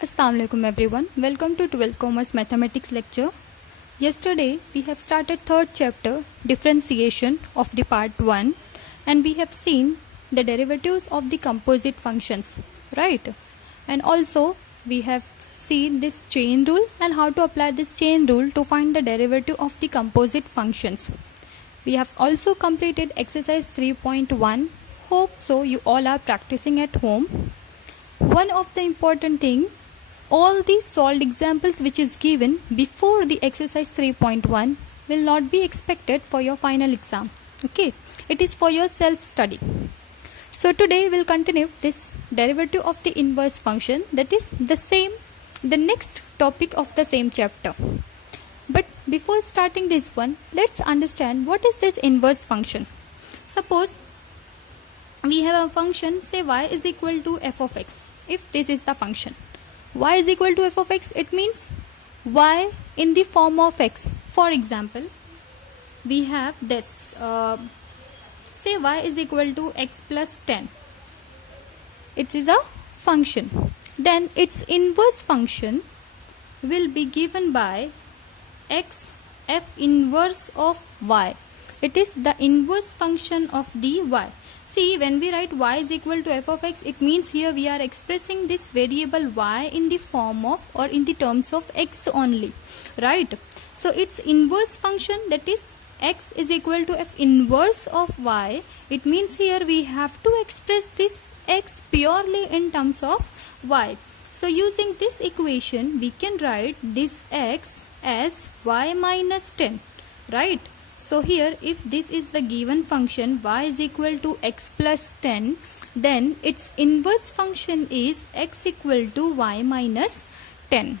Assalamu alaikum everyone. Welcome to 12th Commerce Mathematics lecture. Yesterday we have started third chapter, differentiation of the part 1, and we have seen the derivatives of the composite functions, right? And also we have seen this chain rule and how to apply this chain rule to find the derivative of the composite functions. We have also completed exercise 3.1. Hope so you all are practicing at home. One of the important thing, all the solved examples which is given before the exercise 3.1 will not be expected for your final exam. Okay, it is for your self study. So today we'll continue this derivative of the inverse function, that is the next topic of the same chapter. But before starting this one, let's understand what is this inverse function. Suppose we have a function, say y is equal to f of x. If this is the function y is equal to f of x, it means y in the form of x. For example, we have this, say y is equal to x plus 10. It is a function. Then its inverse function will be given by x f inverse of y. It is the inverse function of the y. See, when we write y is equal to f of x, it means here we are expressing this variable y in the form of or in the terms of x only, right? So its inverse function, that is x is equal to f inverse of y. It means here we have to express this x purely in terms of y. So using this equation, we can write this x as y minus 10, right? So here, if this is the given function y is equal to x plus 10, then its inverse function is x equal to y minus 10.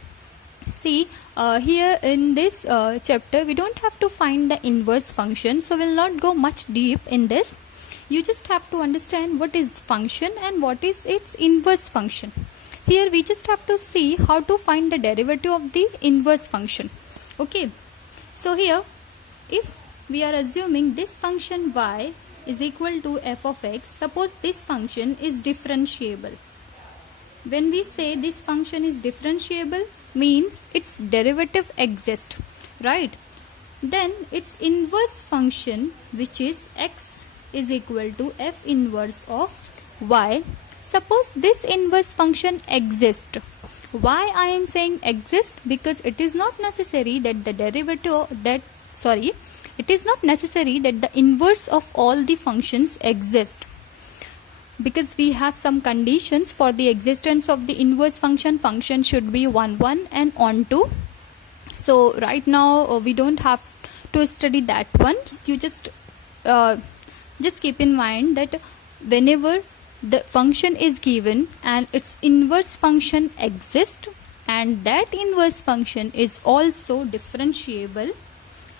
See, here in this chapter, we don't have to find the inverse function, so we'll not go much deep in this. You just have to understand what is function and what is its inverse function. Here we just have to see how to find the derivative of the inverse function. Okay, so here, if we are assuming this function y is equal to f of x, suppose this function is differentiable. When we say this function is differentiable, means its derivative exists, right? Then its inverse function, which is x is equal to f inverse of y. Suppose this inverse function exists. Why I am saying exist? Because it is not necessary that it is not necessary that the inverse of all the functions exist, because we have some conditions for the existence of the inverse function. Function should be 1 1 and on 2. So right now we don't have to study that one. You just keep in mind that whenever the function is given and its inverse function exists and that inverse function is also differentiable,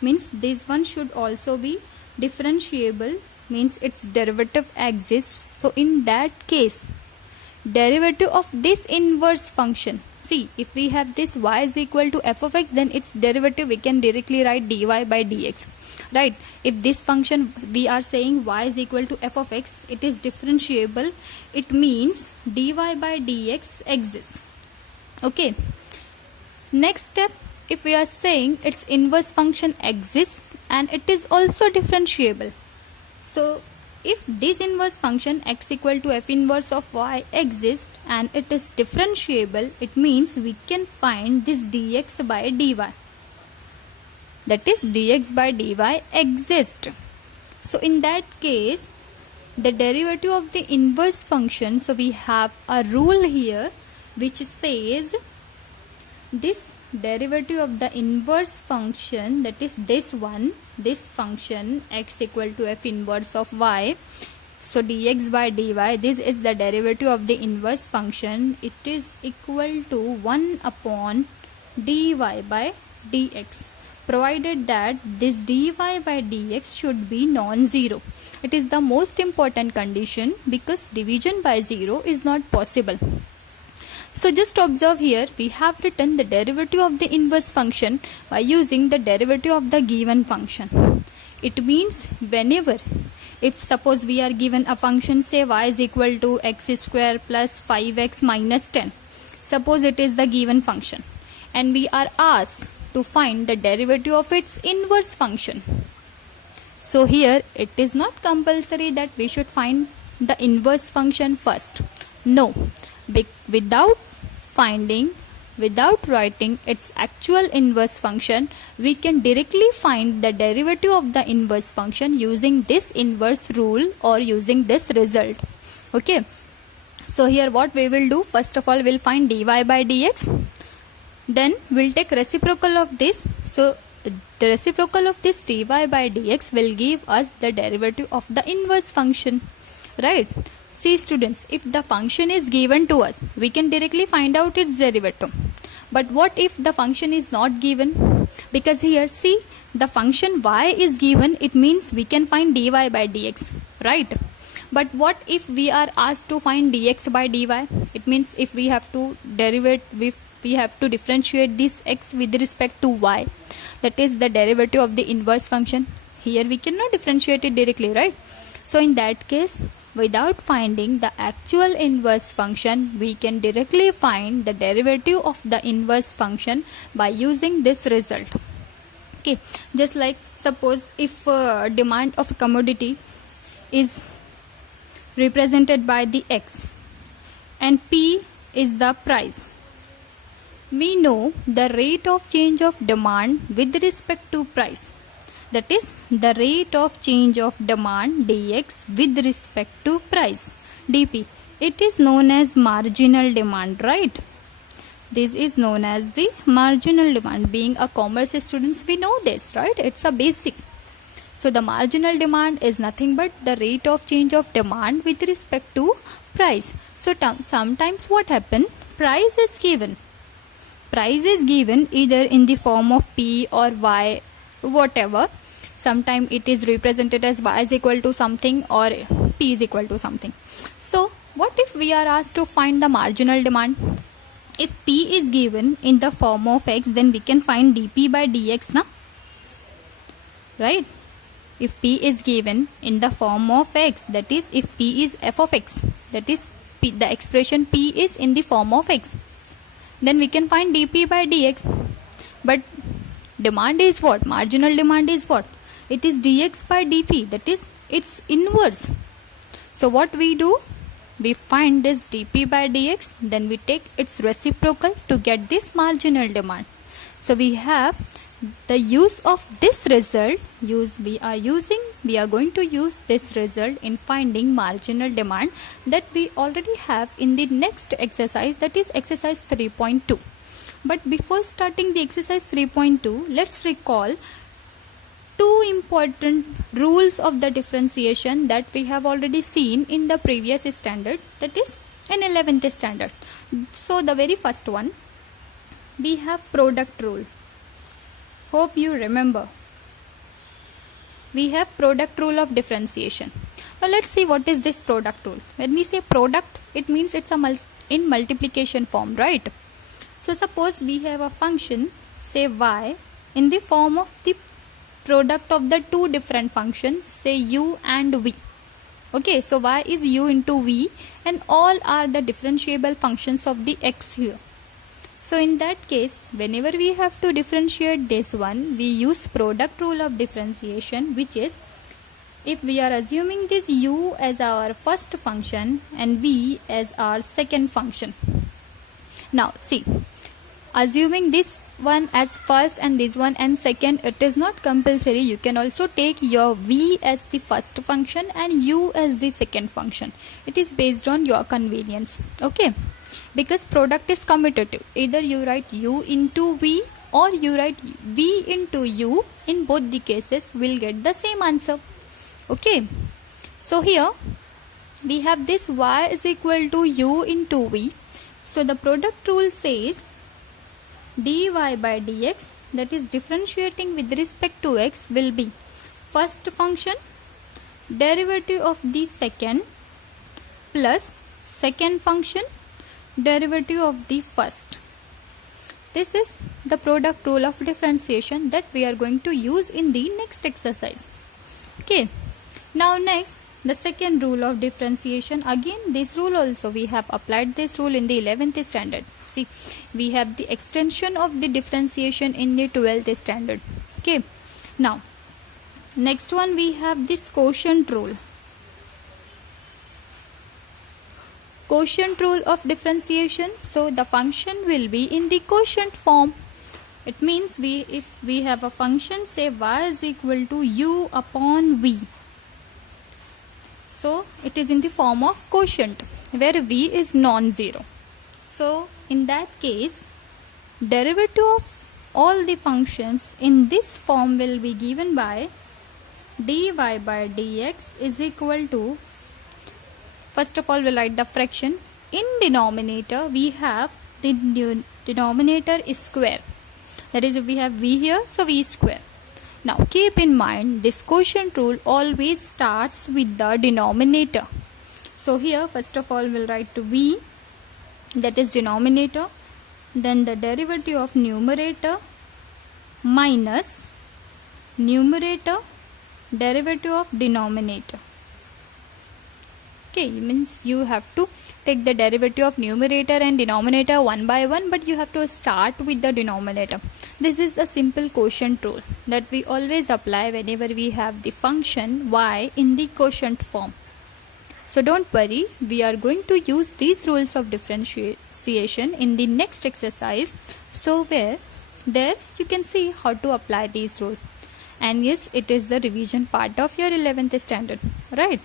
means this one should also be differentiable, means its derivative exists. So in that case, derivative of this inverse function, see, if we have this y is equal to f of x, then its derivative we can directly write dy by dx, right? If this function we are saying y is equal to f of x, it is differentiable, it means dy by dx exists. Okay, next step, if we are saying its inverse function exists and it is also differentiable. So if this inverse function x equal to f inverse of y exists and it is differentiable, it means we can find this dx by dy. That is dx by dy exists. So in that case, the derivative of the inverse function, so we have a rule here which says this derivative of the inverse function, that is this one, this function x equal to f inverse of y, so dx by dy, this is the derivative of the inverse function. It is equal to 1 upon dy by dx, provided that this dy by dx should be non-zero. It is the most important condition because division by 0 is not possible. So just observe here, we have written the derivative of the inverse function by using the derivative of the given function. It means whenever, if suppose we are given a function, say y is equal to x square plus 5x minus 10. Suppose it is the given function and we are asked to find the derivative of its inverse function. So here it is not compulsory that we should find the inverse function first. No, without writing its actual inverse function, we can directly find the derivative of the inverse function using this inverse rule or using this result. Okay. So here what we will do, first of all we'll find dy by dx. Then we'll take reciprocal of this. So the reciprocal of this dy by dx will give us the derivative of the inverse function. Right? See students, if the function is given to us, we can directly find out its derivative. But what if the function is not given? Because here see, the function y is given, it means we can find dy by dx. Right? But what if we are asked to find dx by dy? It means if we have to we have to differentiate this x with respect to y. That is the derivative of the inverse function. Here we cannot differentiate it directly, right? So in that case, without finding the actual inverse function, we can directly find the derivative of the inverse function by using this result. Okay, just like suppose if demand of a commodity is represented by the x and p is the price. We know the rate of change of demand with respect to price. That is the rate of change of demand dx with respect to price dp. It is known as marginal demand, right? This is known as the marginal demand. Being a commerce students, we know this, right? It's a basic. So the marginal demand is nothing but the rate of change of demand with respect to price. So sometimes what happen? Price is given either in the form of p or y, whatever. Sometimes it is represented as y is equal to something or p is equal to something. So what if we are asked to find the marginal demand? If p is given in the form of x, then we can find dp by dx, na? Right? If p is given in the form of x, that is if p is f of x, that is the expression p is in the form of x, then we can find dp by dx. But demand is what? Marginal demand is what? It is dx by dp, that is its inverse. So what we do? We find this dp by dx, then we take its reciprocal to get this marginal demand. So we have the use of this result. We are going to use this result in finding marginal demand that we already have in the next exercise, that is exercise 3.2. But before starting the exercise 3.2, let's recall two important rules of the differentiation that we have already seen in the previous standard, that is in 11th standard. So the very first one, we have product rule. Hope you remember. We have product rule of differentiation. Now let's see what is this product rule. When we say product, it means it's in multiplication form, right? So suppose we have a function, say y, in the form of the product of the two different functions, say u and v. Okay, so y is u into v and all are the differentiable functions of the x here. So in that case, whenever we have to differentiate this one, we use product rule of differentiation, which is if we are assuming this u as our first function and v as our second function. Now see, assuming this one as first and this one and second, it is not compulsory. You can also take your v as the first function and u as the second function. It is based on your convenience. Okay, because product is commutative. Either you write u into v or you write v into u. In both the cases, we'll get the same answer. Okay, so here we have this y is equal to u into v. So the product rule says dy by dx, that is differentiating with respect to x, will be first function derivative of the second plus second function derivative of the first. This is the product rule of differentiation that we are going to use in the next exercise. Okay, now next the second rule of differentiation. Again, this rule also we have applied this rule in the 11th standard. See, we have the extension of the differentiation in the 12th standard. Okay, now next one we have this quotient rule. Quotient rule of differentiation. So the function will be in the quotient form. It means if we have a function, say y is equal to u upon v. So it is in the form of quotient where v is non-zero. So in that case, derivative of all the functions in this form will be given by dy by dx is equal to, first of all we'll write the fraction. In denominator we have the denominator is square. That is, if we have v here, so v square. Now keep in mind, this quotient rule always starts with the denominator. So here first of all we'll write v, that is denominator, then the derivative of numerator minus numerator derivative of denominator. Okay, means you have to take the derivative of numerator and denominator one by one, but you have to start with the denominator. This is the simple quotient rule that we always apply whenever we have the function y in the quotient form. So don't worry, we are going to use these rules of differentiation in the next exercise. So there you can see how to apply these rules. And yes, it is the revision part of your 11th standard, right?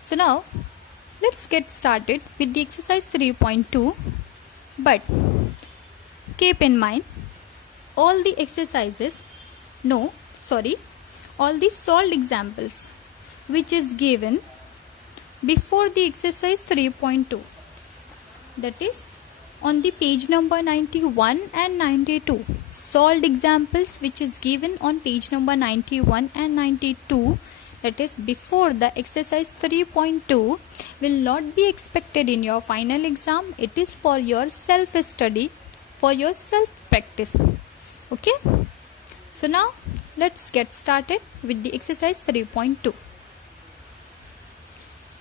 So now let's get started with the exercise 3.2. But keep in mind, all the solved examples which is given before the exercise 3.2, that is on the page number 91 and 92. Solved examples which is given on page number 91 and 92, that is before the exercise 3.2, will not be expected in your final exam. It is for your self study, for your self practice. Okay, so now let's get started with the exercise 3.2.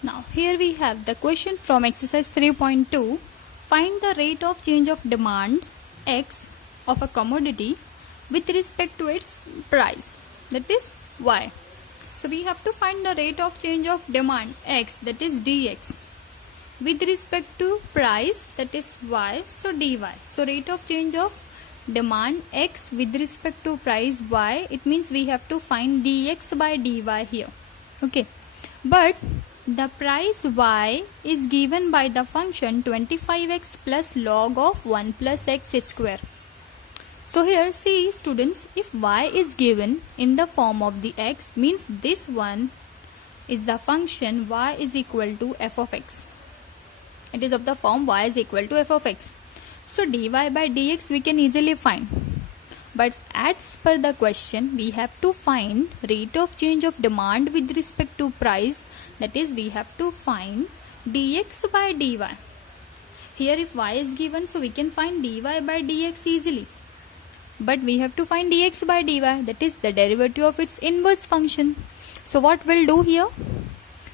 Now here we have the question from exercise 3.2. Find the rate of change of demand x of a commodity with respect to its price, that is y. So we have to find the rate of change of demand x, that is dx, with respect to price, that is y, so dy. So rate of change of demand x with respect to price y, it means we have to find dx by dy here. Okay, but the price y is given by the function 25x plus log of 1 plus x square. So here see students, if y is given in the form of the x, means this one is the function y is equal to f of x. It is of the form y is equal to f of x. So dy by dx we can easily find. But as per the question, we have to find rate of change of demand with respect to price. That is, we have to find dx by dy. Here if y is given, so we can find dy by dx easily. But we have to find dx by dy, that is the derivative of its inverse function. So what we'll do here?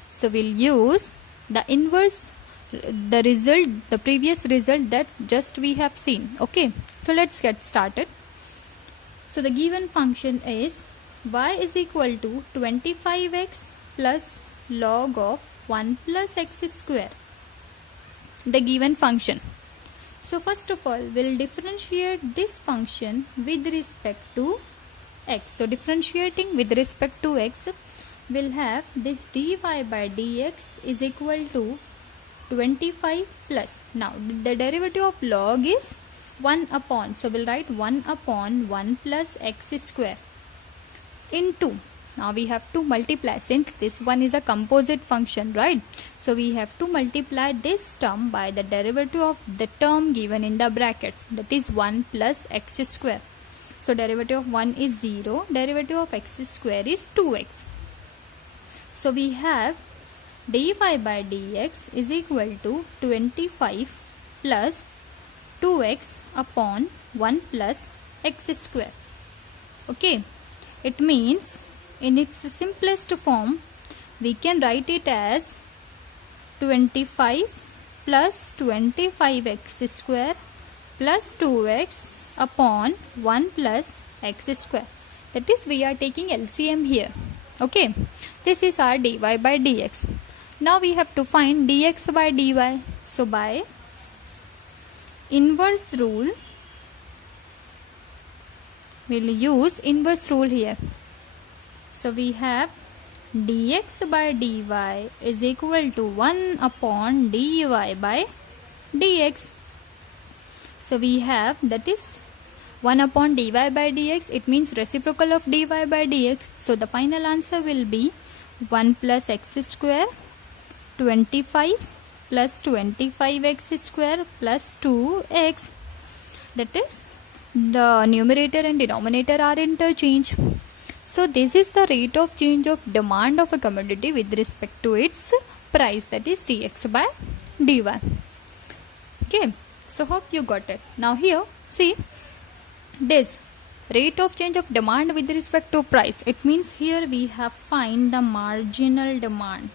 So we'll use the inverse, the previous result that just we have seen. Okay, so let's get started. So the given function is y is equal to 25x plus log of 1 plus x square, the given function. So first of all, we'll differentiate this function with respect to x. So differentiating with respect to x, we'll have this dy by dx is equal to 25 plus. Now the derivative of log is 1 upon. So we'll write 1 upon 1 plus x square into. Now we have to multiply, since this one is a composite function, right? So we have to multiply this term by the derivative of the term given in the bracket, that is 1 plus x square. So derivative of 1 is 0, derivative of x square is 2x. So we have dy by dx is equal to 25 plus 2x upon 1 plus x square. Okay, it means in its simplest form, we can write it as 25 plus 25x square plus 2x upon 1 plus x square. That is, we are taking LCM here. Okay, this is our dy by dx. Now we have to find dx by dy. So by inverse rule, we'll use inverse rule here. So we have dx by dy is equal to 1 upon dy by dx. So we have, that is 1 upon dy by dx, it means reciprocal of dy by dx. So the final answer will be 1 plus x square, 25 plus 25x square plus 2x. That is, the numerator and denominator are interchanged. So this is the rate of change of demand of a commodity with respect to its price, that is dx by dy. Okay, so hope you got it. Now here, see, this rate of change of demand with respect to price, it means here we have find the marginal demand.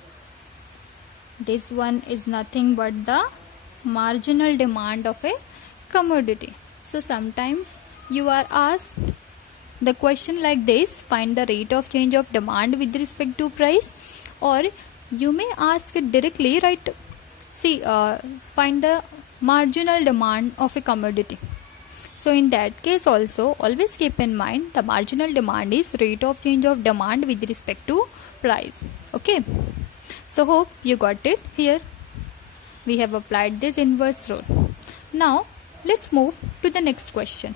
This one is nothing but the marginal demand of a commodity. So sometimes you are asked the question like this, find the rate of change of demand with respect to price, or you may ask it directly, right? See, find the marginal demand of a commodity. So in that case also, always keep in mind the marginal demand is rate of change of demand with respect to price. Okay, so hope you got it. Here we have applied this inverse rule. Now let's move to the next question.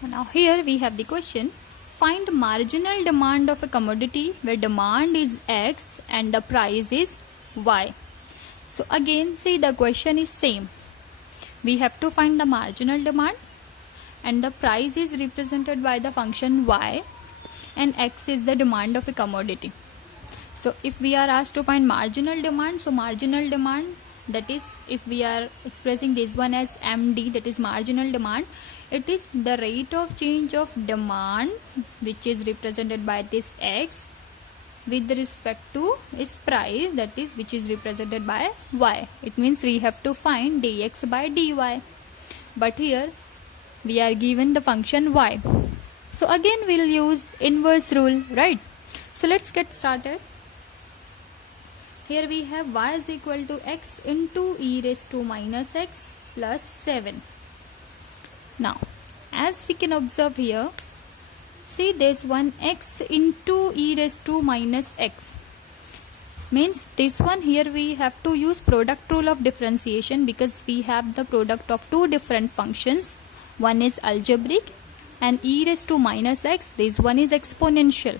Now here we have the question, find marginal demand of a commodity where demand is x and the price is y. So again, see, the question is same. We have to find the marginal demand and the price is represented by the function y and x is the demand of a commodity. So if we are asked to find marginal demand, so marginal demand, that is, if we are expressing this one as MD, that is marginal demand, it is the rate of change of demand which is represented by this x with respect to its price, that is, which is represented by y. It means we have to find dx by dy, but here we are given the function y. So again we'll use inverse rule, right? So let's get started. Here we have y is equal to x into e raised to minus x plus 7. Now as we can observe here, see, there's one x into e raised to minus x, means this one here we have to use product rule of differentiation because we have the product of two different functions. One is algebraic and e raised to minus x, this one is exponential.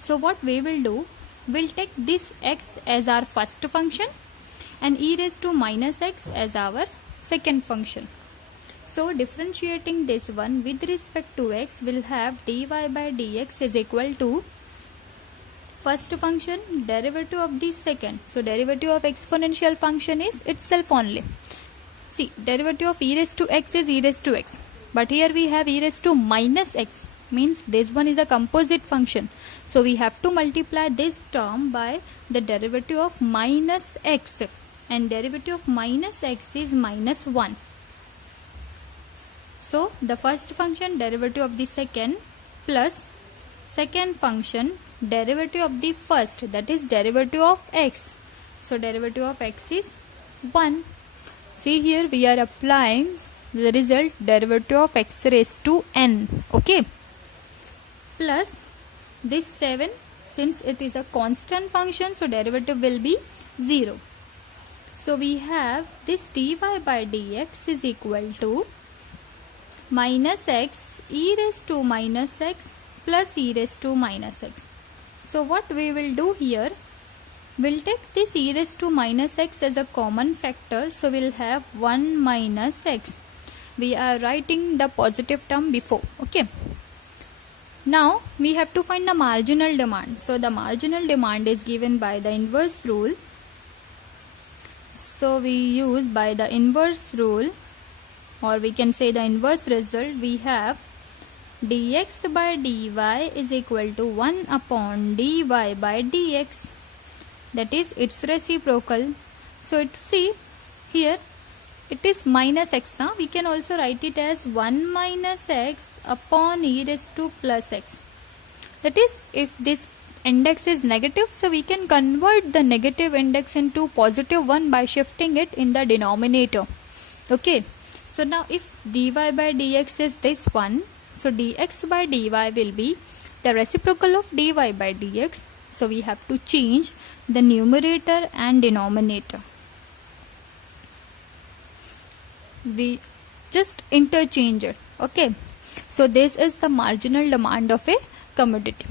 So what we will do, we'll take this x as our first function and e raised to minus x as our second function. So differentiating this one with respect to x, will have dy by dx is equal to first function derivative of the second. So derivative of exponential function is itself only. See, derivative of e raised to x is e raised to x, but here we have e raised to minus x, means this one is a composite function. So we have to multiply this term by the derivative of minus x, and derivative of minus x is minus 1. So the first function derivative of the second plus second function derivative of the first, that is derivative of x. So derivative of x is 1. See, here we are applying the result derivative of x raised to n. Okay, plus this 7, since it is a constant function, so derivative will be 0. So we have this dy by dx is equal to minus x e raised to minus x plus e raised to minus x. So what we will do here, we'll take this e raised to minus x as a common factor, so we'll have 1 minus x. We are writing the positive term before. Okay, now we have to find the marginal demand. So the marginal demand is given by the inverse rule. So we use by the inverse rule, or we can say the inverse result, we have dx by dy is equal to 1 upon dy by dx. That is its reciprocal. So see here it is minus x. Now we can also write it as 1 minus x upon e raised to plus x. That is, if this index is negative, so we can convert the negative index into positive one by shifting it in the denominator. Okay, so now if dy by dx is this one, so dx by dy will be the reciprocal of dy by dx. So we have to change the numerator and denominator. We just interchange it. Okay, so this is the marginal demand of a commodity.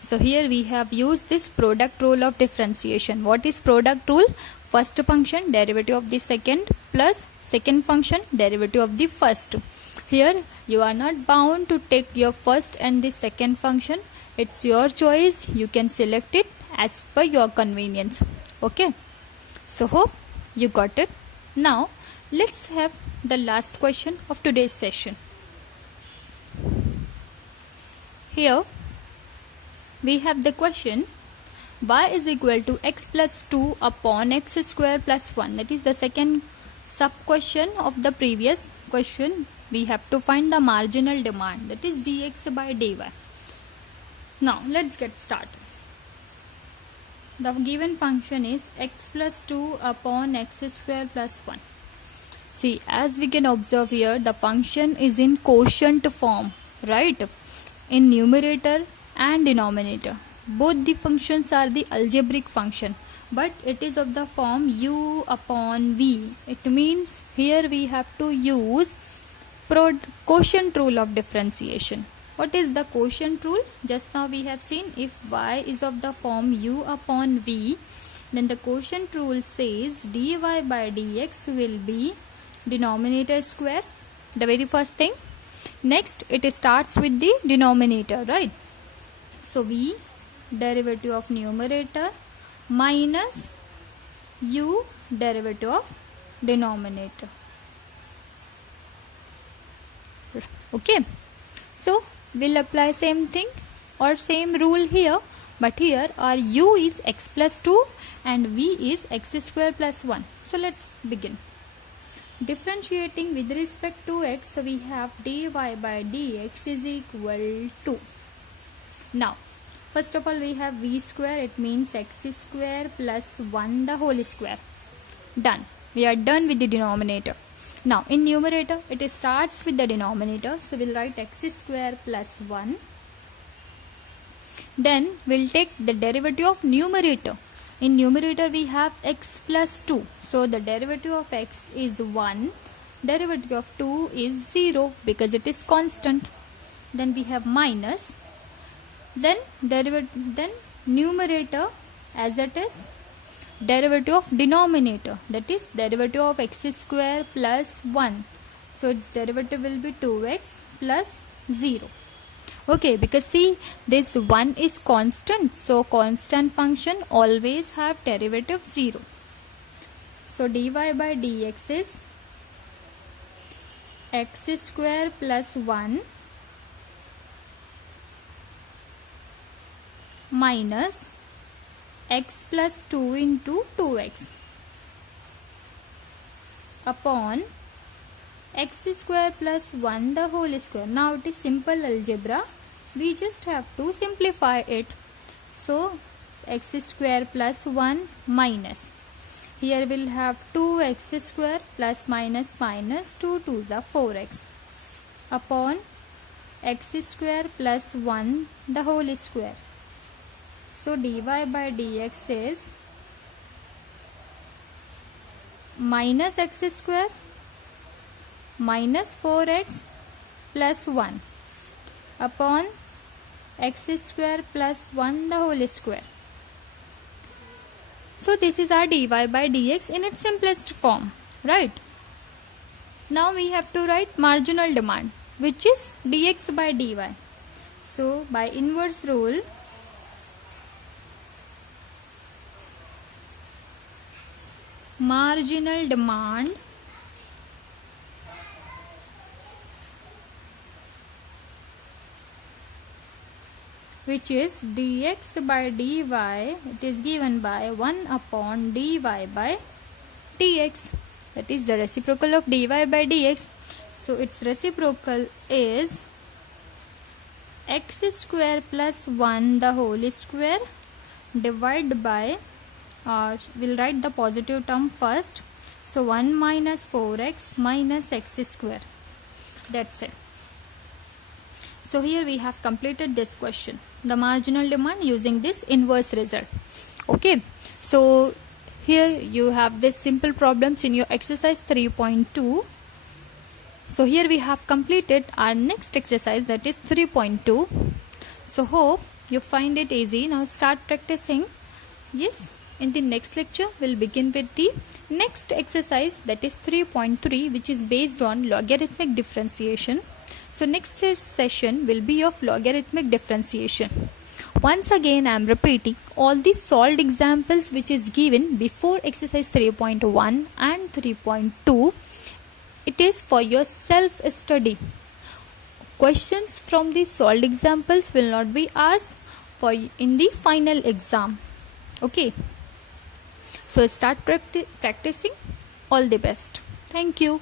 So here we have used this product rule of differentiation. What is product rule? First function derivative of the second plus second function derivative of the first. Here you are not bound to take your first and the second function. It's your choice. You can select it as per your convenience. Okay, so hope you got it. Now let's have the last question of today's session. Here we have the question y is equal to x plus 2 upon x square plus 1. That is the second sub question of the previous question. We have to find the marginal demand, that is dx by dy. Now let's get started. The given function is x plus 2 upon x square plus 1. See, as we can observe here, the function is in quotient form, right? In numerator and denominator. Both the functions are the algebraic function, but it is of the form u upon v. It means here we have to use quotient rule of differentiation. What is the quotient rule? Just now we have seen if y is of the form u upon v, then the quotient rule says dy by dx will be denominator square, the very first thing. Next it starts with the denominator, right? So v derivative of numerator minus u derivative of denominator. Okay, so we'll apply same thing or same rule here, but here our u is x plus 2 and v is x square plus 1. So let's begin. Differentiating with respect to x, so we have dy by dx is equal to, now first of all we have v square, it means x square plus 1 the whole square. Done. We are done with the denominator. Now in numerator it starts with the denominator, so we'll write x square plus 1. Then we'll take the derivative of numerator. In numerator we have x plus 2, so the derivative of x is 1, derivative of 2 is 0 because it is constant. Then we have minus, then numerator as it is, derivative of denominator, that is derivative of x square plus 1, so its derivative will be 2x plus 0. Okay, because see this 1 is constant, so constant function always have derivative 0. So dy by dx is x square plus 1 minus x plus 2 into 2x upon x square plus 1 the whole square. Now it is simple algebra, we just have to simplify it. So x square plus 1 minus, here we'll have 2x square plus minus 2 to the 4x upon x square plus 1 the whole square. So dy by dx is minus x square minus 4x plus 1 upon x square plus 1 the whole square. So this is our dy by dx in its simplest form, right? Now we have to write marginal demand, which is dx by dy. So by inverse rule, marginal demand which is dx by dy, it is given by 1 upon dy by dx, that is the reciprocal of dy by dx. So its reciprocal is x square plus 1 the whole square divided by, we'll write the positive term first, so 1 minus 4x minus x square, that's it. So here we have completed this question, the marginal demand using this inverse result. Okay, so here you have this simple problems in your exercise 3.2. So here we have completed our next exercise, that is 3.2. So hope you find it easy. Now start practicing. Yes, in the next lecture we'll begin with the next exercise, that is 3.3, which is based on logarithmic differentiation. So next session will be of logarithmic differentiation. Once again I am repeating all the solved examples which is given before exercise 3.1 and 3.2. It is for your self study. Questions from the solved examples will not be asked for in the final exam. Okay, so start practicing. All the best. Thank you.